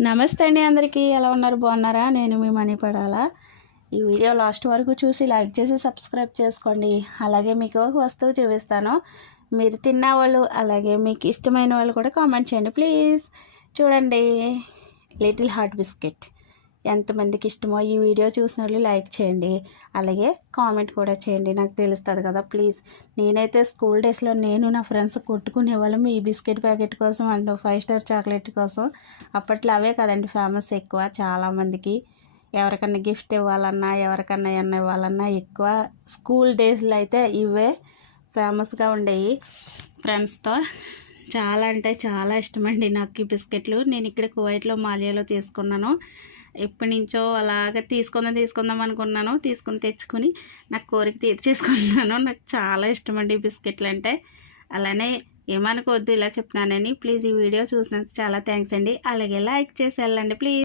నమస్తే అండి అందరికీ. ఎలా ఉన్నారు? బాగున్నారా? నేను మీ మనీ పడాలా. ఈ వీడియో లాస్ట్ వరకు చూసి లైక్ చేసి సబ్స్క్రైబ్ చేసుకోండి. అలాగే మీకు ఒక వస్తువు చూపిస్తాను. మీరు తిన్న వాళ్ళు అలాగే మీకు ఇష్టమైన వాళ్ళు కూడా కామెంట్ చేయండి ప్లీజ్. చూడండి. Little heart biscuit. ఎంతమందికి ఇష్టమో ఈ వీడియో చూసిన వాళ్ళు లైక్ చేయండి. అలాగే కామెంట్ కూడా చేయండి. నాకు తెలుస్తుంది కదా ప్లీజ్. నేనైతే స్కూల్ డేస్లో నేను నా ఫ్రెండ్స్ కొట్టుకునే వాళ్ళం ఈ బిస్కెట్ ప్యాకెట్ కోసం అండ్ ఫైవ్ స్టార్ చాక్లెట్ కోసం. అప్పట్లో అవే కదండి ఫేమస్ ఎక్కువ చాలామందికి. ఎవరికన్నా గిఫ్ట్ ఇవ్వాలన్నా ఎవరికన్నా ఏమన్నా ఇవ్వాలన్నా ఎక్కువ స్కూల్ డేస్లో అయితే ఇవే ఫేమస్గా ఉండేవి ఫ్రెండ్స్తో. చాలా అంటే చాలా ఇష్టమండి నాకు ఈ బిస్కెట్లు. నేను ఇక్కడ కువైట్లో మాలియాలో తీసుకున్నాను. ఎప్పటి నుంచో అలాగ తీసుకుందాం తీసుకుందాం అనుకున్నాను. తీసుకుని తెచ్చుకుని నాకు కోరిక తీర్చేసుకున్నాను నాకు చాలా ఇష్టం అండి బిస్కెట్లు అంటే. అలానే ఏమనుకోవద్దు ఇలా చెప్తున్నానని. ప్లీజ్ ఈ వీడియో చూసినందుకు చాలా థ్యాంక్స్ అండి. అలాగే లైక్ చేసి వెళ్ళండి ప్లీజ్.